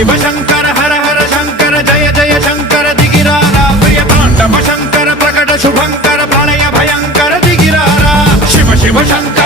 शिव शंकर हर हर शंकर जय जय शंकर दिगिरारा प्रिय तांडव शंकर प्रकट शुभंकर प्रलय भयंकर दिगिरारा शिव शिव शंकर